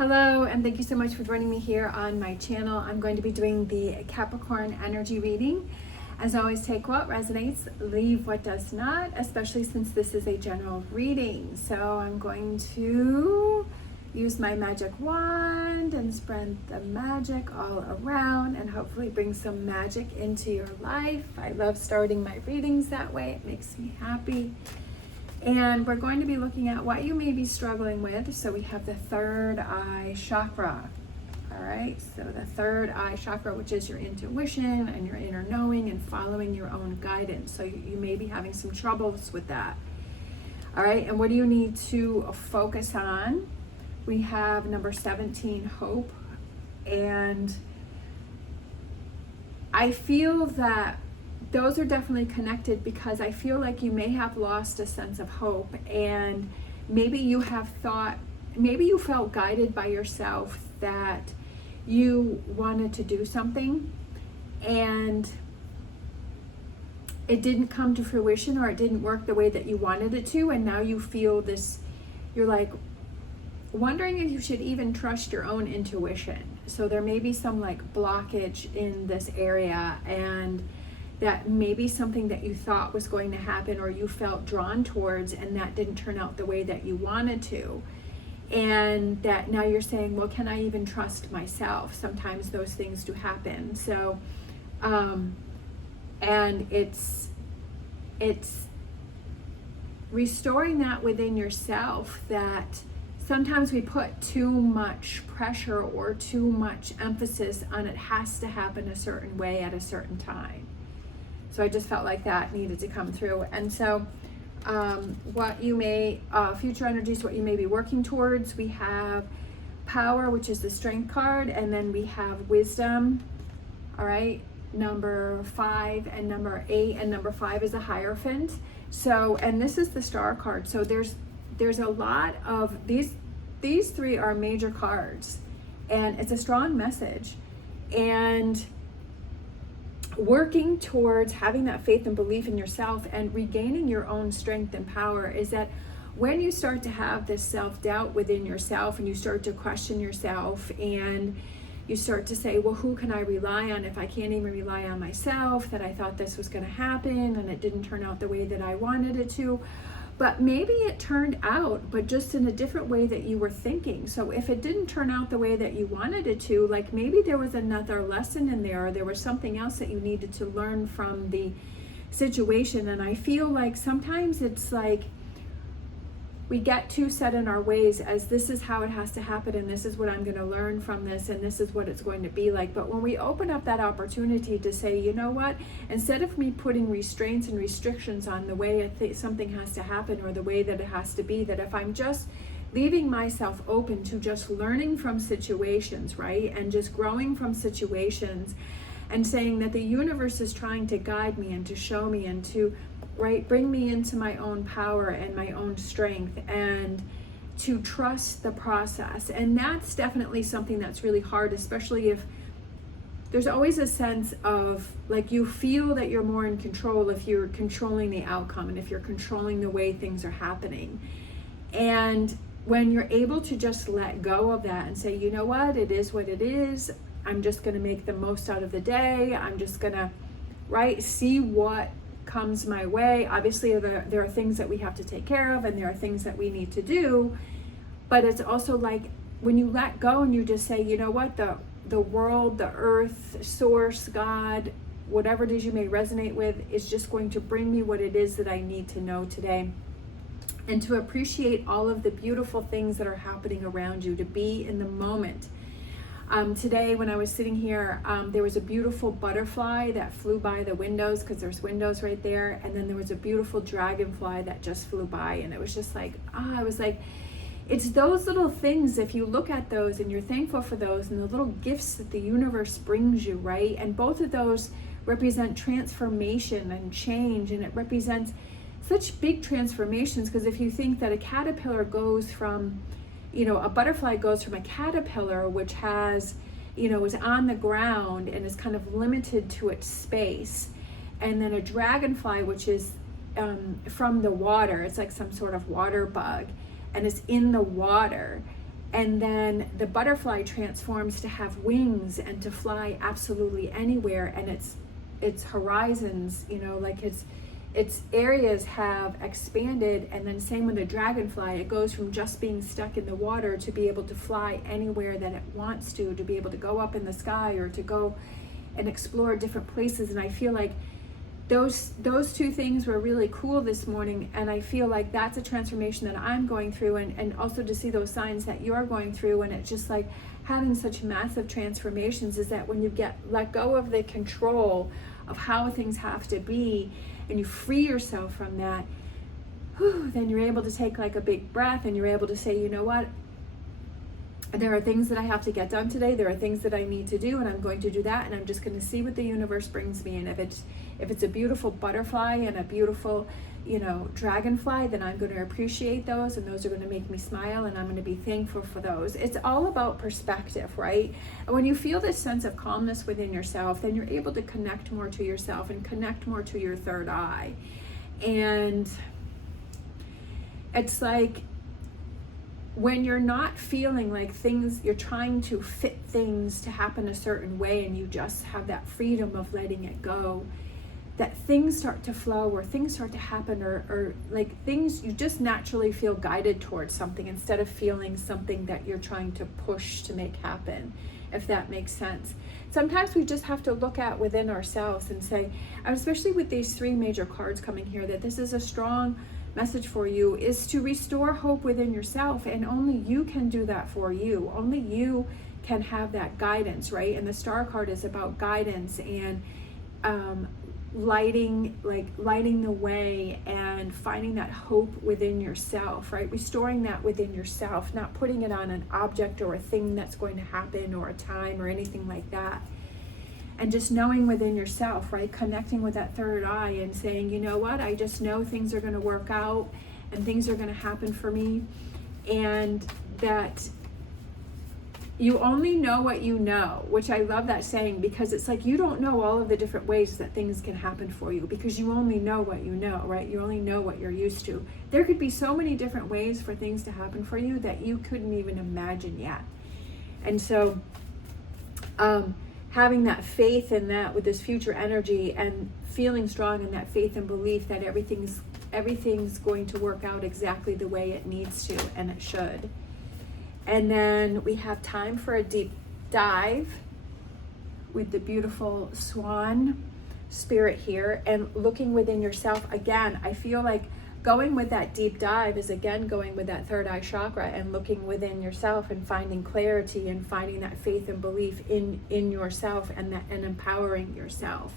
Hello, and thank you so much for joining me here on my channel. I'm going to be doing the Capricorn energy reading. As always, take what resonates, leave what does not, especially since this is a general reading. So I'm going to use my magic wand and spread the magic all around and hopefully bring some magic into your life. I love starting my readings that way. It makes me happy. And we're going to be looking at what you may be struggling with. So we have the third eye chakra. All right, so the third eye chakra, which is your intuition and your inner knowing and following your own guidance. So you may be having some troubles with that. All right, and what do you need to focus on? We have number 17, hope. And I feel that those are definitely connected because I feel like you may have lost a sense of hope, and maybe you felt guided by yourself that you wanted to do something and it didn't come to fruition, or it didn't work the way that you wanted it to, and now you feel this, you're like wondering if you should even trust your own intuition. So there may be some like blockage in this area, and that maybe something that you thought was going to happen or you felt drawn towards, and that didn't turn out the way that you wanted to. And that now you're saying, well, can I even trust myself? Sometimes those things do happen. So, and it's restoring that within yourself, that sometimes we put too much pressure or too much emphasis on it has to happen a certain way at a certain time. So I just felt like that needed to come through. And so what you may, future energies, what you may be working towards, we have power, which is the strength card, and then we have wisdom, all right, number 5 and number 8, and number 5 is a Hierophant. So, and this is the star card. So there's a lot of these three are major cards, and it's a strong message. And working towards having that faith and belief in yourself and regaining your own strength and power is that when you start to have this self-doubt within yourself and you start to question yourself and you start to say, well, who can I rely on if I can't even rely on myself, that I thought this was going to happen and it didn't turn out the way that I wanted it to. But maybe it turned out, but just in a different way that you were thinking. So if it didn't turn out the way that you wanted it to, like maybe there was another lesson in there, or there was something else that you needed to learn from the situation. And I feel like sometimes it's like we get too set in our ways as this is how it has to happen, and this is what I'm going to learn from this, and this is what it's going to be like. But when we open up that opportunity to say, you know what, instead of me putting restraints and restrictions on the way something has to happen or the way that it has to be, that if I'm just leaving myself open to just learning from situations, right, and just growing from situations, and saying that the universe is trying to guide me and to show me and to bring me into my own power and my own strength, and to trust the process. And that's definitely something that's really hard, especially if there's always a sense of like you feel that you're more in control if you're controlling the outcome and if you're controlling the way things are happening. And when you're able to just let go of that and say, you know what, it is what it is. I'm just going to make the most out of the day. I'm just going to see what comes my way. Obviously there are things that we have to take care of, and there are things that we need to do, but it's also like when you let go and you just say, you know what, the world, the earth, source, God, whatever it is you may resonate with, is just going to bring me what it is that I need to know today, and to appreciate all of the beautiful things that are happening around you, to be in the moment. Today when I was sitting here, there was a beautiful butterfly that flew by the windows, because there's windows right there, and then there was a beautiful dragonfly that just flew by, and it was just like, I was like, it's those little things, if you look at those and you're thankful for those and the little gifts that the universe brings you, right? And both of those represent transformation and change, and it represents such big transformations, because if you think that a caterpillar goes from, a butterfly goes from a caterpillar, which has, is on the ground and is kind of limited to its space, and then a dragonfly, which is from the water, it's like some sort of water bug, and it's in the water. And then the butterfly transforms to have wings and to fly absolutely anywhere, and its horizons, like its areas have expanded. And then same with the dragonfly, it goes from just being stuck in the water to be able to fly anywhere that it wants to be able to go up in the sky or to go and explore different places. And I feel like those two things were really cool this morning, and I feel like that's a transformation that I'm going through, and also to see those signs that you're going through. And it's just like having such massive transformations is that when you let go of the control of how things have to be, and you free yourself from that, then you're able to take like a big breath, and you're able to say, you know what, there are things that I have to get done today, there are things that I need to do, and I'm going to do that, and I'm just going to see what the universe brings me. And if it's a beautiful butterfly and a beautiful dragonfly, then I'm going to appreciate those, and those are going to make me smile, and I'm going to be thankful for those. It's all about perspective, right? And when you feel this sense of calmness within yourself, then you're able to connect more to yourself and connect more to your third eye. And it's like when you're not feeling like you're trying to fit things to happen a certain way, and you just have that freedom of letting it go, that things start to flow, or things start to happen, or like things, you just naturally feel guided towards something instead of feeling something that you're trying to push to make happen, if that makes sense. Sometimes we just have to look at within ourselves and say, especially with these three major cards coming here, that this is a strong message for you, is to restore hope within yourself, and only you can do that for you. Only you can have that guidance, right? And the Star card is about guidance and lighting the way and finding that hope within yourself, right? Restoring that within yourself, not putting it on an object or a thing that's going to happen or a time or anything like that. And just knowing within yourself, right? Connecting with that third eye and saying, you know what? I just know things are going to work out and things are going to happen for me. And that you only know what you know, which I love that saying, because it's like you don't know all of the different ways that things can happen for you, because you only know what you know, right? You only know what you're used to. There could be so many different ways for things to happen for you that you couldn't even imagine yet. And so, having that faith in that with this future energy, and feeling strong in that faith and belief that everything's going to work out exactly the way it needs to, and it should. And then we have time for a deep dive with the beautiful swan spirit here, and looking within yourself. Again, I feel like going with that deep dive is again going with that third eye chakra and looking within yourself and finding clarity and finding that faith and belief in yourself, and empowering yourself.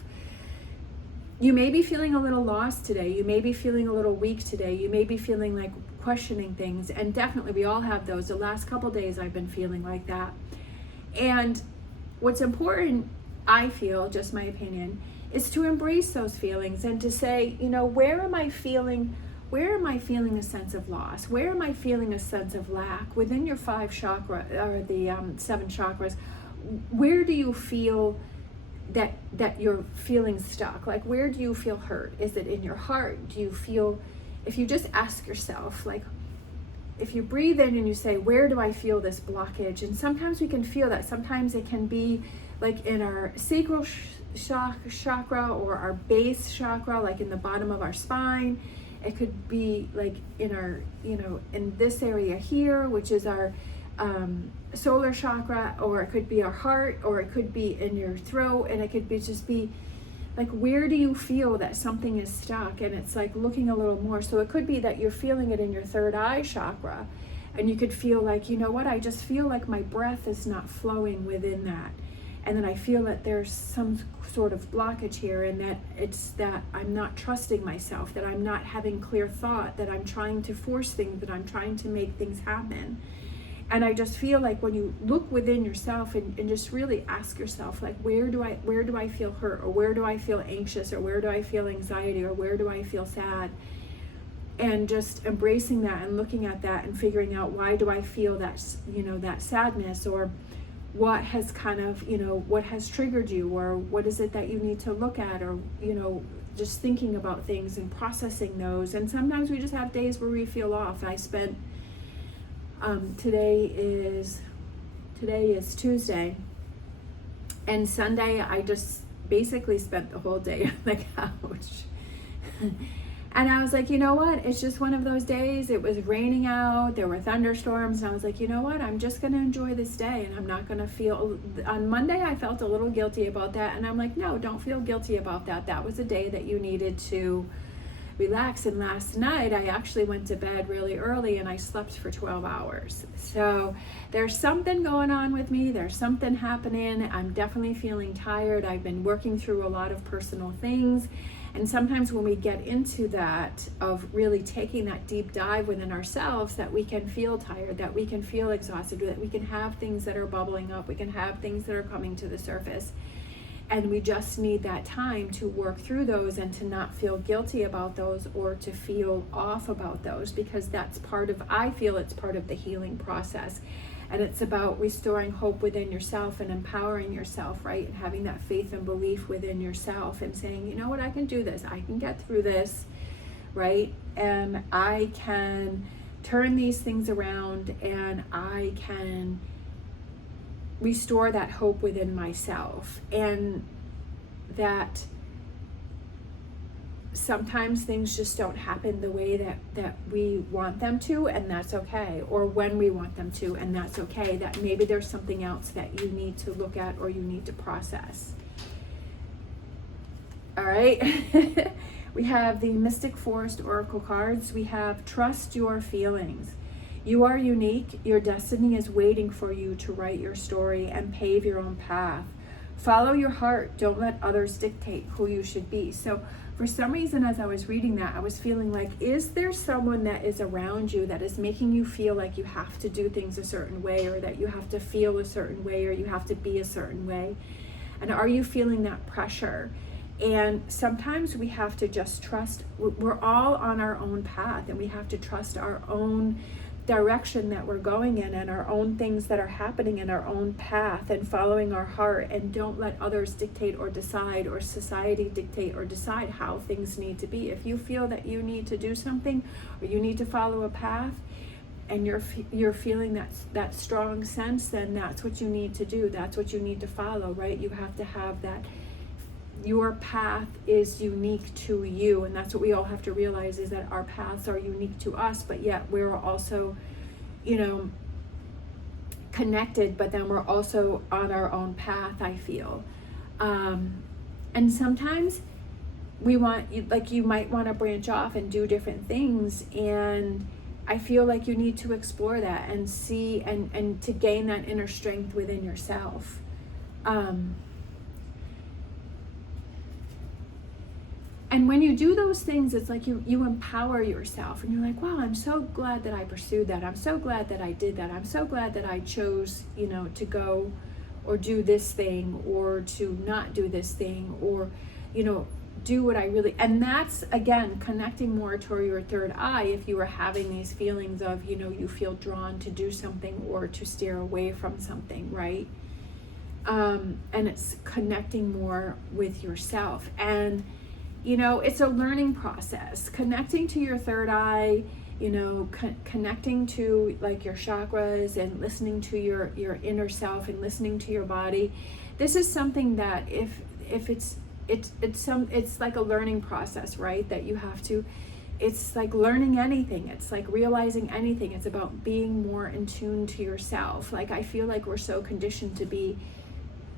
You may be feeling a little lost today. You may be feeling a little weak today. You may be feeling like questioning things, and definitely we all have those. The last couple days I've been feeling like that. And what's important, I feel, just my opinion, is to embrace those feelings and to say, where am I feeling a sense of loss? Where am I feeling a sense of lack within your 5 chakra, or the 7 chakras? Where do you feel that you're feeling stuck? Like, where do you feel hurt? Is it in your heart? Do you feel, if you just ask yourself, like, if you breathe in and you say, where do I feel this blockage? And sometimes we can feel that. Sometimes it can be like in our sacral chakra, or our base chakra, like in the bottom of our spine. It could be like in our, in this area here, which is our solar chakra, or it could be our heart, or it could be in your throat, and it could just be like, where do you feel that something is stuck? And it's like looking a little more. So it could be that you're feeling it in your third eye chakra, and you could feel like, I just feel like my breath is not flowing within that. And then I feel that there's some sort of blockage here, and that it's that I'm not trusting myself, that I'm not having clear thought, that I'm trying to force things, that I'm trying to make things happen. And I just feel like when you look within yourself and just really ask yourself, like, where do I feel hurt, or where do I feel anxious, or where do I feel anxiety, or where do I feel sad? And just embracing that and looking at that and figuring out, why do I feel that, that sadness, or what has kind of, what has triggered you, or what is it that you need to look at, or, just thinking about things and processing those. And sometimes we just have days where we feel off. I spent Today is Tuesday, and Sunday I just basically spent the whole day on the couch. And I was like, you know what? It's just one of those days. It was raining out. There were thunderstorms. And I was like, you know what? I'm just going to enjoy this day. And I'm not going to feel... On Monday, I felt a little guilty about that. And I'm like, no, don't feel guilty about that. That was a day that you needed to relax. And last night, I actually went to bed really early and I slept for 12 hours. So there's something going on with me. There's something happening. I'm definitely feeling tired. I've been working through a lot of personal things. And sometimes when we get into that, of really taking that deep dive within ourselves, that we can feel tired, that we can feel exhausted, that we can have things that are bubbling up, we can have things that are coming to the surface. And we just need that time to work through those and to not feel guilty about those or to feel off about those, because that's I feel it's part of the healing process. And it's about restoring hope within yourself and empowering yourself, right? And having that faith and belief within yourself and saying, you know what, I can do this. I can get through this, right? And I can turn these things around and I can restore that hope within myself. And that sometimes things just don't happen the way that we want them to, and that's okay. Or when we want them to, and that's okay. That maybe there's something else that you need to look at or you need to process. All right. We have the Mystic Forest Oracle cards. We have trust your feelings. You are unique. Your destiny is waiting for you to write your story and pave your own path. Follow your heart. Don't let others dictate who you should be. So for some reason, as I was reading that, I was feeling like, is there someone that is around you that is making you feel like you have to do things a certain way, or that you have to feel a certain way, or you have to be a certain way? And are you feeling that pressure? And sometimes we have to just trust. We're all on our own path, and we have to trust our own direction that we're going in and our own things that are happening in our own path, and following our heart, and don't let others dictate or decide, or society dictate or decide how things need to be. If you feel that you need to do something or you need to follow a path and you're feeling that strong sense, then that's what you need to do. That's what you need to follow, right? You have to have that. Your path is unique to you, and that's what we all have to realize, is that our paths are unique to us, but yet we're also, connected, but then we're also on our own path, I feel. And sometimes you might want to branch off and do different things, and I feel like you need to explore that and see and to gain that inner strength within yourself. And when you do those things, it's like you empower yourself, and you're like, wow, I'm so glad that I pursued that. I'm so glad that I did that. I'm so glad that I chose, to go or do this thing, or to not do this thing, or, do what I really, and that's, again, connecting more to your third eye. If you are having these feelings of, you feel drawn to do something or to steer away from something, right? And it's connecting more with yourself. And it's a learning process. Connecting to your third eye, connecting to like your chakras and listening to your inner self and listening to your body. This is something that if it's like a learning process, right? That you have to, it's like learning anything. It's like realizing anything. It's about being more in tune to yourself. Like, I feel like we're so conditioned to be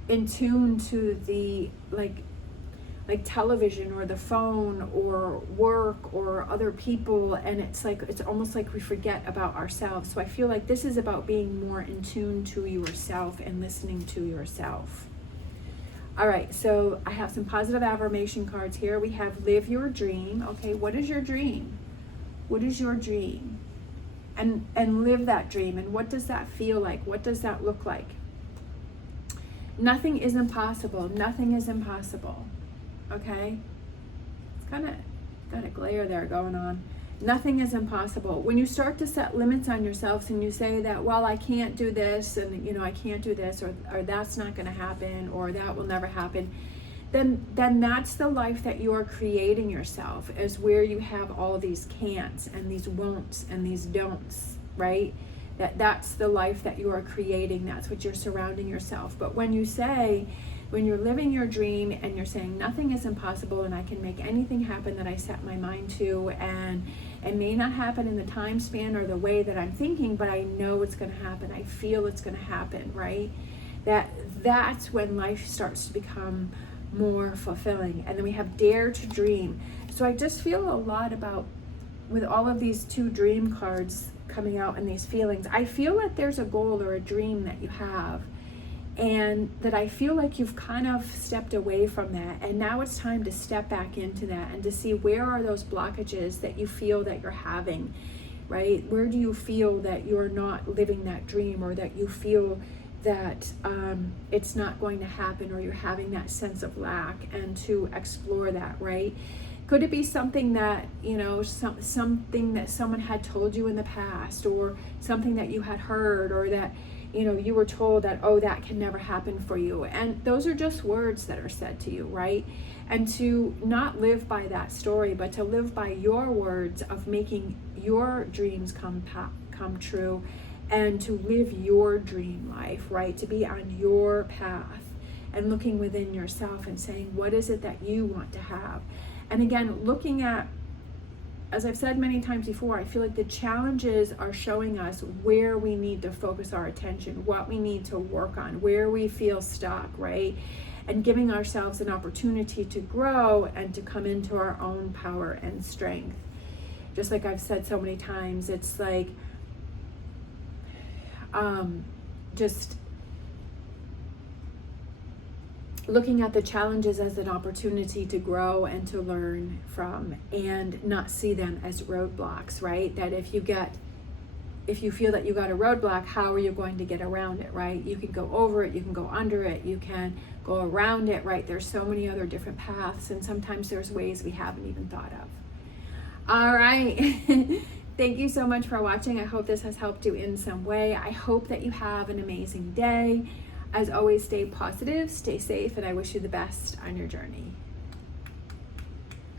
in tune to the like television or the phone or work or other people, and it's almost like we forget about ourselves. So I feel like this is about being more in tune to yourself and listening to yourself. All right, so I have some positive affirmation cards here. We have live your dream. Okay, what is your dream? What is your dream? And live that dream. And what does that feel like? What does that look like? Nothing is impossible. Nothing is impossible. Okay, it's kind of got a glare there going on. Nothing is impossible. When you start to set limits on yourselves and you say that, well, I can't do this, and I can't do this, or that's not going to happen, or that will never happen, then that's the life that you're creating yourself, is where you have all these can'ts and these won'ts and these don'ts, right? That's the life that you are creating. That's what you're surrounding yourself. But when you're living your dream and you're saying nothing is impossible and I can make anything happen that I set my mind to, and it may not happen in the time span or the way that I'm thinking, but I know it's going to happen. I feel it's going to happen, right? That's when life starts to become more fulfilling. And then we have dare to dream. So I just feel a lot about, with all of these 2 dream cards coming out and these feelings, I feel that there's a goal or a dream that you have, and that I feel like you've kind of stepped away from that, and now it's time to step back into that and to see where are those blockages that you feel that you're having, right? Where do you feel that you're not living that dream, or that you feel that it's not going to happen, or you're having that sense of lack, and to explore that, right? Could it be something that, something that someone had told you in the past, or something that you had heard, or that, you were told that, oh, that can never happen for you. And those are just words that are said to you, right? And to not live by that story, but to live by your words of making your dreams come true, and to live your dream life, right? To be on your path and looking within yourself and saying, what is it that you want to have? And again, looking at, as I've said many times before, I feel like the challenges are showing us where we need to focus our attention, what we need to work on, where we feel stuck, right? And giving ourselves an opportunity to grow and to come into our own power and strength. Just like I've said so many times, it's like just looking at the challenges as an opportunity to grow and to learn from, and not see them as roadblocks, right? That if you feel that you got a roadblock, how are you going to get around it, right? You can go over it, you can go under it, you can go around it, right? There's so many other different paths, and sometimes there's ways we haven't even thought of. All right. Thank you so much for watching. I hope this has helped you in some way. I hope that you have an amazing day. As always, stay positive, stay safe, and I wish you the best on your journey.